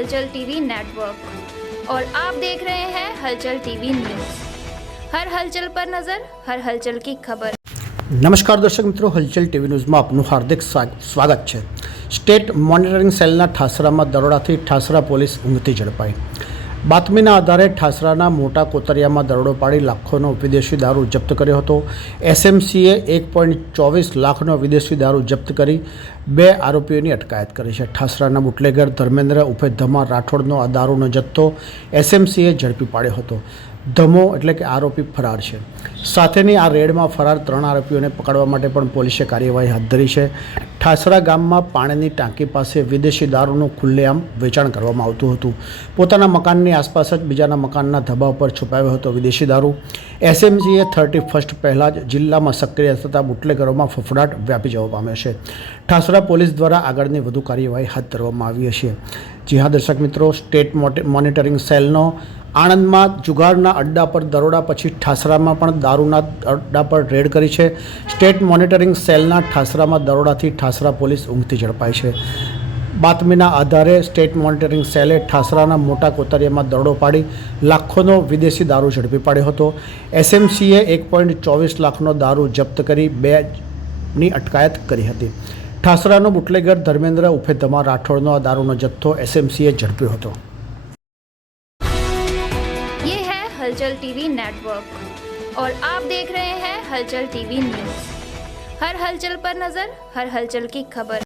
हलचल TV network और आप देख रहे हैं हलचल टीवी न्यूज़। हर हलचल पर नजर, हर हलचल की खबर। नमस्कार दर्शक मित्रों, हलचल टीवी न्यूज़ में आपનું हार्दिक स्वागत છે। સ્ટેટ મોનિટરિંગ સેલના ઠાસરામાં દરોડાથી ઠાસરા પોલીસ ઊંઘતી ઝડપાઈ। બાતમીના આધારે ઠાસરાના મોટા કોતરિયામાં દરોડો પાડી લાખોનો વિદેશી દારૂ જપ્ત કર્યો હતો। એસએમસીએ 1.24 લાખનો વિદેશી દારૂ જપ્ત કરી 2 આરોપીઓની અટકાયત કરી છે। ઠાસરાના બુટલેગર ધર્મેન્દ્ર ઉર્ફે ધમા રાઠોડનો આ દારૂનો જથ્થો એસએમસીએ ઝડપી પાડ્યો હતો। ધમો એટલે કે આરોપી ફરાર છે। સાથેની આ રેડમાં ફરાર 3 આરોપીઓને પકડવા માટે પણ પોલીસે કાર્યવાહી હાથ ધરી છે। ઠાસરા ગામમાં પાણીની ટાંકી પાસે વિદેશી દારૂનું ખુલ્લેઆમ વેચાણ કરવામાં આવતું હતું। પોતાના મકાનની આસપાસ જ બીજાના મકાનના ધાબા ઉપર છુપાવ્યો હતો વિદેશી દારૂ। એસએમસીએ 31 પહેલાં જ જિલ્લામાં સક્રિય થતા બુટલેગરોમાં ફફડાટ વ્યાપી જવા પામ્યો છે। ઠાસરા પોલીસ દ્વારા આગળની વધુ કાર્યવાહી હાથ ધરવામાં આવી છે। જી હા દર્શક મિત્રો, સ્ટેટ મોનિટરિંગ સેલનો આણંદમાં જુગારના અડ્ડા પર દરોડા પછી ઠાસરામાં પણ દારૂના અડ્ડા પર રેડ કરી છે। સ્ટેટ મોનિટરિંગ સેલના ઠાસરામાં દરોડાથી ઠાસરા પોલીસ ઊંઘતી ઝડપાઈ છે। બાતમીના આધારે સ્ટેટ મોનિટરિંગ સેલે ઠાસરાના મોટા કોતરિયામાં દરોડો પાડી લાખોનો વિદેશી દારૂ ઝડપી પાડ્યો હતો। એસએમસીએ 1.24 લાખનો દારૂ જપ્ત કરી 2ની અટકાયત કરી હતી। ઠાસરાનો બુટલેગર ધર્મેન્દ્ર ઉર્ફે ધમા રાઠોડનો આ દારૂનો જથ્થો એસએમસીએ ઝડપ્યો હતો। हलचल टीवी नेटवर्क और आप देख रहे हैं हलचल टीवी न्यूज़। हर हलचल पर नजर, हर हलचल की खबर।